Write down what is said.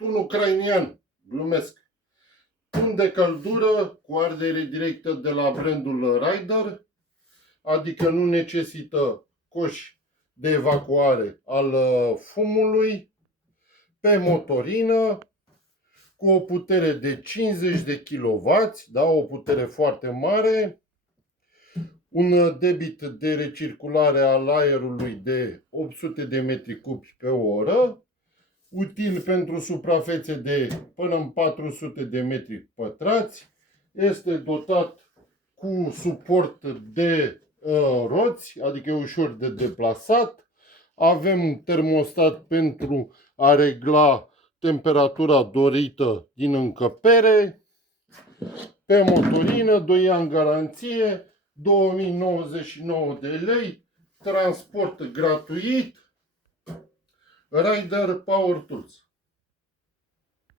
Tun ucrainian, glumesc. Tun de căldură cu ardere directă de la brandul Rider, adică nu necesită coș de evacuare al fumului, pe motorină, cu o putere de 50 de kW, da, o putere foarte mare, un debit de recirculare al aerului de 800 de metri cubi pe oră, util pentru suprafețe de până în 400 de metri pătrați, este dotat cu suport de roți, adică e ușor de deplasat, avem termostat pentru a regla temperatura dorită din încăpere, pe motorină, 2 ani garanție, 2099 de lei, transport gratuit, Rider Power Tools.